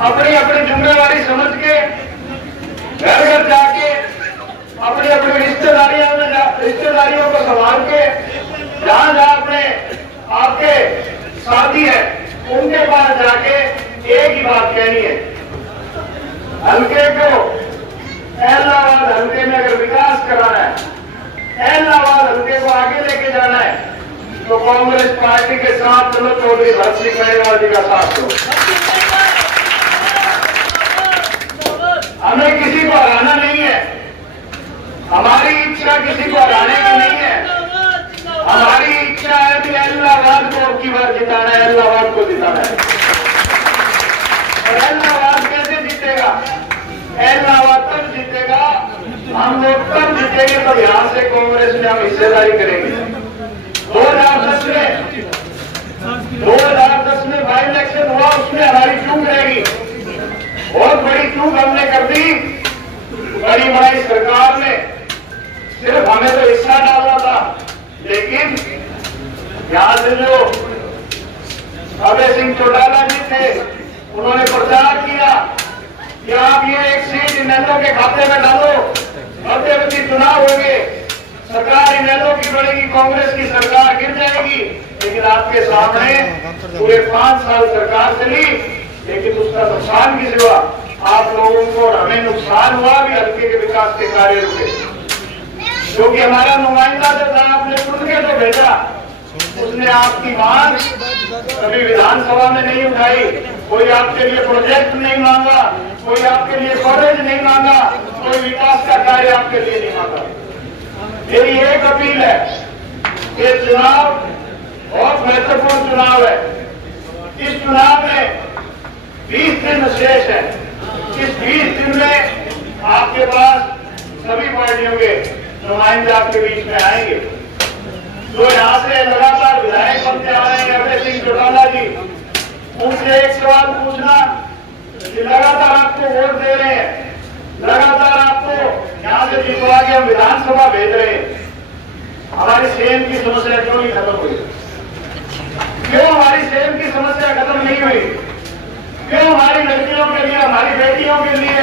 अपनी अपनी जिम्मेवारी समझ के घर घर जाके अपनी अपनी रिश्तेदारियों को संभाल के जहां जहां अपने आपके साथी है उनके पास जाके एक ही बात कहनी है, हल्के को इलाहाबाद हल्के में अगर विकास कराना है, इलाहाबाद हल्के को आगे लेके जाना है तो कांग्रेस पार्टी के साथ चलो, चौधरी भरत सिंह मेहरवाल जी का साथ दो। हमें किसी को हराना नहीं है, हमारी इच्छा किसी को हराने की नहीं है। हमारी इच्छा है कि इलाहाबाद को अब की बार जिताना है, इलाहाबाद को जिताना है। और इलाहाबाद कैसे जीतेगा? इलाहाबाद तब जीतेगा, हम लोग तब जीतेंगे तब यहां से कांग्रेस में हम हिस्सेदारी करेंगे। 2010 में बाई इलेक्शन हुआ, उसमें हमारी चूक रहेगी, बहुत बड़ी चूक हमने कर दी। बड़ी बड़ी सरकार ने सिर्फ हमें तो हिस्सा डालना था, लेकिन यहां से जो अभय सिंह चौटाला जी थे उन्होंने प्रचार किया कि आप ये एक सीट इनेलो के खाते में डालो, मध्यवर्ती चुनाव होंगे, सरकार इनेलो की बढ़ेगी, कांग्रेस की सरकार गिर जाएगी। लेकिन आपके सामने पूरे 5 साल सरकार चली, लेकिन उसका नुकसान किस हुआ? आप लोगों को और हमें नुकसान हुआ भी, हल्के के विकास के कार्य रुके, क्योंकि हमारा नुमाइंदा जो था आपने चुन के तो भेजा, उसने आपकी मांग कभी विधानसभा में नहीं उठाई, कोई आपके लिए प्रोजेक्ट नहीं मांगा, कोई आपके लिए कॉलेज नहीं मांगा, कोई विकास का कार्य आपके लिए नहीं मांगा। मेरी एक अपील है, ये चुनाव बहुत महत्वपूर्ण चुनाव है। इस चुनाव में 20 दिन शेष है। इस 20 दिन में आपके पास सभी पार्टियों के नुमाइंदे आपके बीच में आएंगे। जो यहाँ से लगातार विधायक बनते आ रहे हैं, अभय सिंह चौटाला जी, उनसे एक सवाल पूछना कि लगातार आपको वोट दे रहे हैं, लगातार आपको यहाँ से जितवा के हम विधानसभा भेज रहे हैं, हमारी सेम की समस्या क्यों नहीं खत्म हुई? क्यों हमारी सेम की समस्या खत्म नहीं हुई? क्यों हमारी लड़कियों के लिए, हमारी बेटियों के लिए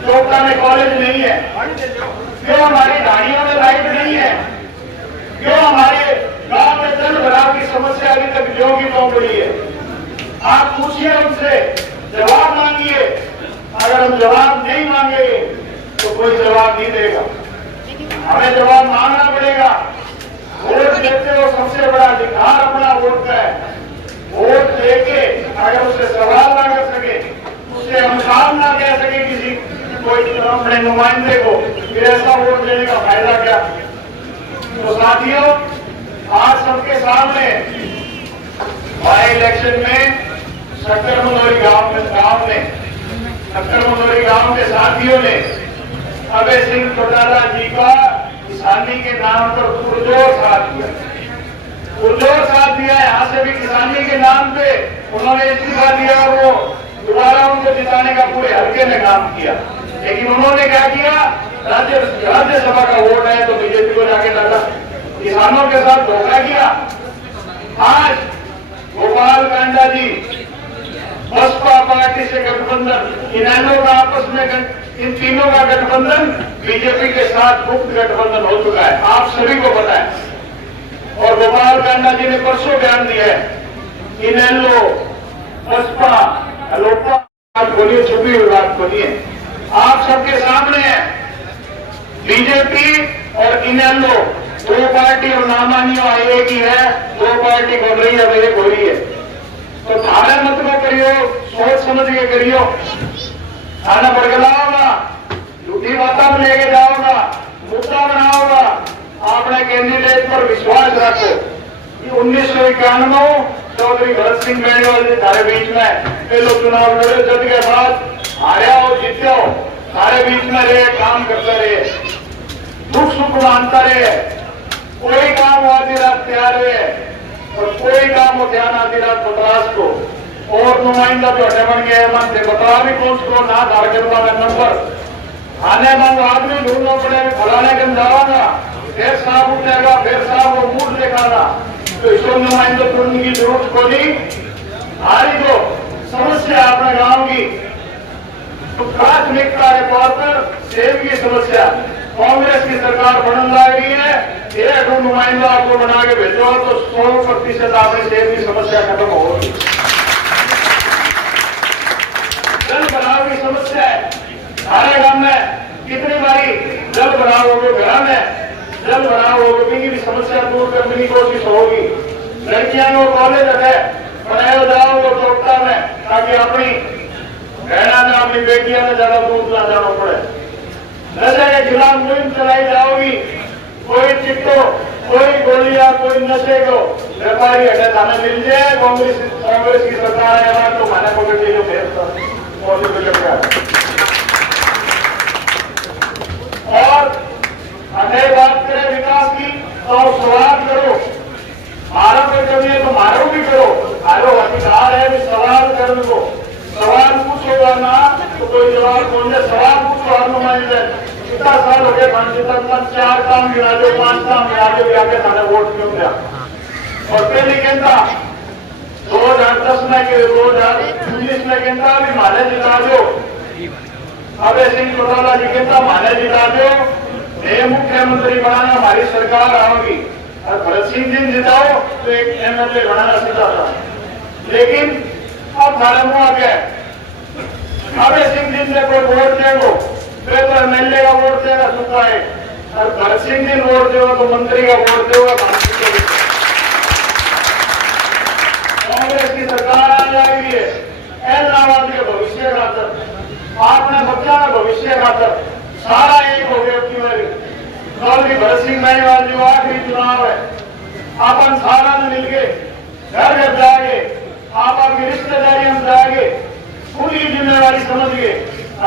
चौका में कॉलेज नहीं है? क्यों हमारी ढाणियों में लाइट नहीं है? क्यों हमारे गांव में जल भराव की समस्या अभी तक ज्यों की त्यों पड़ी है? आप पूछिए उनसे, जवाब मांगिए। अगर हम जवाब नहीं मांगेंगे तो कोई जवाब नहीं देगा, हमें जवाब मांगना पड़ेगा। वोट देते हो, सबसे बड़ा अधिकार अपना वोट का है। वोट देके अगर उससे सवाल ना कर सके, उससे हम काम ना कह सके किसी कोई अपने नुमाइंदे को, फिर ऐसा वोट देने का फायदा क्या? तो साथियों, आज सबके सामने बाई इलेक्शन में शक्कर मनोरी गांव के साथियों ने अभय सिंह चौटाला जी का किसानी के नाम पर पुरजोर साथ दिया। यहाँ से भी किसानी के नाम पे उन्होंने इस्तीफा दिया और वो दोबारा उनको जिताने का पूरे हल्के में काम किया। लेकिन उन्होंने क्या किया? राज्यसभा का वोट है तो बीजेपी को जाके लड़ा, किसानों के साथ धोखा किया। आज गोपाल कांडा जी बसपा पार्टी से गठबंधन, इनेलो का आपस में इन तीनों का गठबंधन बीजेपी के साथ गुप्त गठबंधन हो चुका है, आप सभी को पता है। और गोपाल कांडा जी ने परसों बयान दिया है, इनेलो बसपा अलोपा बात बोलिए, छुपी हुई बात बोलिए, आप सबके सामने है। बीजेपी और इनेलो दो पार्टी और नामानियों एक ही है, दो पार्टी बन रही है, एक हो रही है। तो थाने मत को करियो, सोच समझ के करियो, थाना बरगला होगा, झूठी बातों में लेके जाओगा, मुद्दा बनाओगा, अपने कैंडिडेट पर विश्वास रखो। 1991 चौधरी भरत सिंह मेहरवाल जी थारे बीच में पहले चुनाव लड़े, जब के बाद हारे हो जीते हो, थारे बीच में रहे, काम करते रहे, दुख सुख मानता रहे, कोई काम आधी रात तैयार रहे और कोई काम हो ध्यान आधी रात बतलाश को। और नुमाइंदा जो हटे बन गए मन से बता भी कौन को ना धार करता मैं नंबर आने मंग आदमी ढूंढना पड़ेगा, फलाने के जावागा, फिर साहब उठेगा, फिर साहब वो मूड दिखाना, तो इसको नुमाइंदा ढूंढने की जरूरत को नहीं। हमारी जो समस्या अपने गांव की प्राथमिकता के तौर पर सेब की समस्या कांग्रेस की सरकार बनने लग रही है। एक नुमाइंदा आपको बना के भेजो तो 100% आपकी सेब की समस्या खत्म होगी। जल भराव की समस्या है हमारे गांव में, कितनी बारी जल भराव होगा, घर में जल भराव होगा, की भी समस्या दूर करने की कोशिश होगी। लड़कियां को कॉलेज है पढ़ाया जाओ वो चौकता में, ताकि अपनी बहना ने अपनी बेटियां ने ज्यादा दूर ना जाना पड़े। नशे के खिलाफ मुहिम चलाई जाओगी। कोई चिट्टो, कोई गोलियां, कोई नशे को व्यापारी हटे थाने मिल जाए, कांग्रेस की सरकार है तो मैंने पकड़ के जो और अगर बात करें विकास की तो सवाल करो, मारो के कभी है तो मारो भी करो, मारो अधिकार है भी सवाल करने को। सवाल पूछोगा ना तो कोई जवाब बोलने, सवाल पूछो हर नुमाइंदे कितना साल हो गए तक 4 काम गिरा दो, 5 काम गिरा दो, आगे थाने वोट क्यों दिया। और पहले कहता 2010 में 2019 में कहता भी माने जिता दो, अभय सिंह चौटाला जी कहता माने जिता दो, ये मुख्यमंत्री बनाना हमारी सरकार आओगी और भरत सिंह जी जिताओ तो एक एमएलए बनाना सीधा था। लेकिन अब थाने मुंह आ गया, अभय सिंह जी ने कोई वोट देगो फिर तो एमएलए का वोट देगा सुखा है, और भरत सिंह जी वोट देगा तो मंत्री का वोट देगा। कांग्रेस की सरकार आ जाएगी इलाहाबाद के भविष्य खातर, आपने बच्चा का भविष्य खातर सारा एक हो गया अपनी बारी। कल भी भरत सिंह महिवाल जो आखिरी चुनाव है, अपन सारा ने मिलके घर घर जाएंगे, आप आपकी रिश्तेदारी हम जाएंगे, पूरी जिम्मेवारी समझ के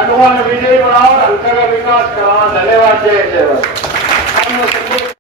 अनुमान विजयी बनाओ, हल्का का विकास कराना। धन्यवाद। जय जय।